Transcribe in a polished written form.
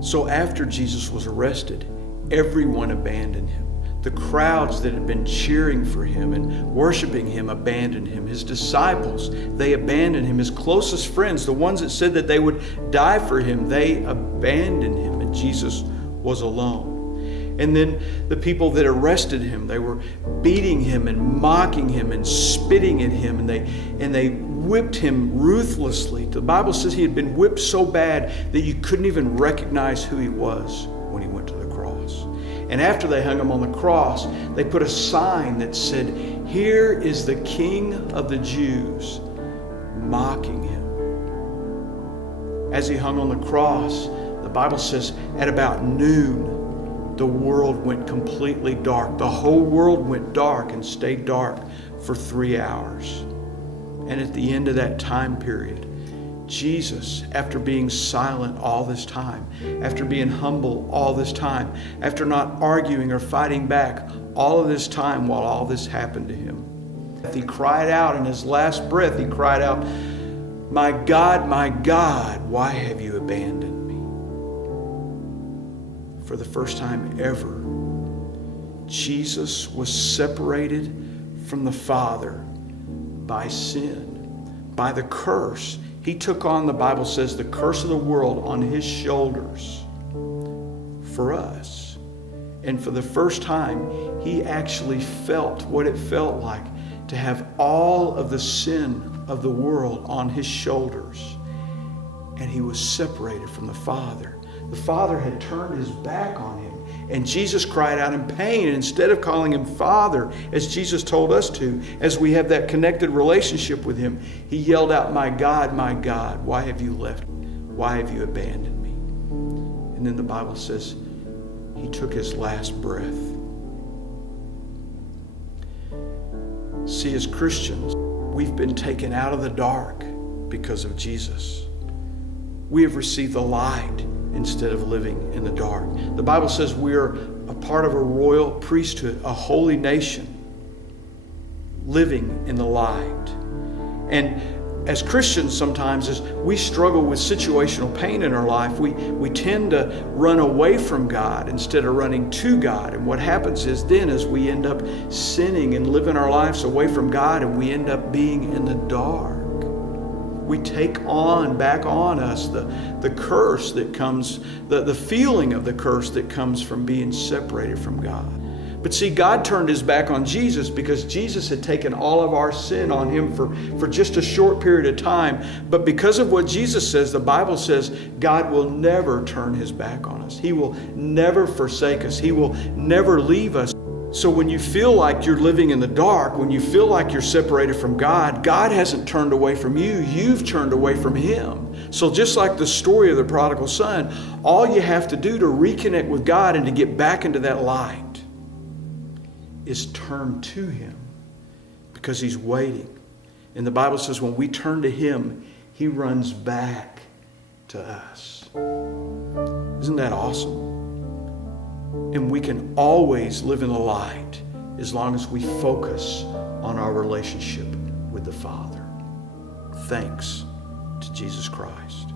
So after Jesus was arrested, everyone abandoned him. The crowds that had been cheering for him and worshiping him abandoned him. His disciples, they abandoned him. His closest friends, the ones that said that they would die for him, they abandoned him, and Jesus was alone. And then the people that arrested him, they were beating him and mocking him and spitting at him, and they whipped him ruthlessly. The Bible says he had been whipped so bad that you couldn't even recognize who he was when he went to the cross. And after they hung him on the cross, they put a sign that said, "Here is the King of the Jews," mocking him. As he hung on the cross, the Bible says at about noon, the world went completely dark. The whole world went dark and stayed dark for 3 hours. And at the end of that time period, Jesus, after being silent all this time, after being humble all this time, after not arguing or fighting back all of this time while all this happened to him, he cried out in his last breath, he cried out, my God, why have you abandoned me?" For the first time ever, Jesus was separated from the Father by sin, by the curse. He took on, the Bible says, the curse of the world on his shoulders for us. And for the first time, he actually felt what it felt like to have all of the sin of the world on his shoulders. And he was separated from the Father. The Father had turned his back on him. And Jesus cried out in pain. And instead of calling him Father, as Jesus told us to, as we have that connected relationship with him, he yelled out, my God, why have you left me? Why have you abandoned me?" And then the Bible says he took his last breath. See, as Christians, we've been taken out of the dark because of Jesus. We have received the light instead of living in the dark. The Bible says we are a part of a royal priesthood, a holy nation, living in the light. And as Christians, sometimes as we struggle with situational pain in our life, we tend to run away from God instead of running to God. And what happens is then as we end up sinning and living our lives away from God, and we end up being in the dark, we take back on us the curse that comes, the feeling of the curse that comes from being separated from God. But see, God turned his back on Jesus because Jesus had taken all of our sin on him for just a short period of time. But because of what Jesus says, the Bible says God will never turn his back on us. He will never forsake us. He will never leave us. So when you feel like you're living in the dark, when you feel like you're separated from God, God hasn't turned away from you. You've turned away from him. So just like the story of the prodigal son, all you have to do to reconnect with God and to get back into that light is turn to him, because he's waiting. And the Bible says when we turn to him, he runs back to us. Isn't that awesome? And we can always live in the light as long as we focus on our relationship with the Father. Thanks to Jesus Christ.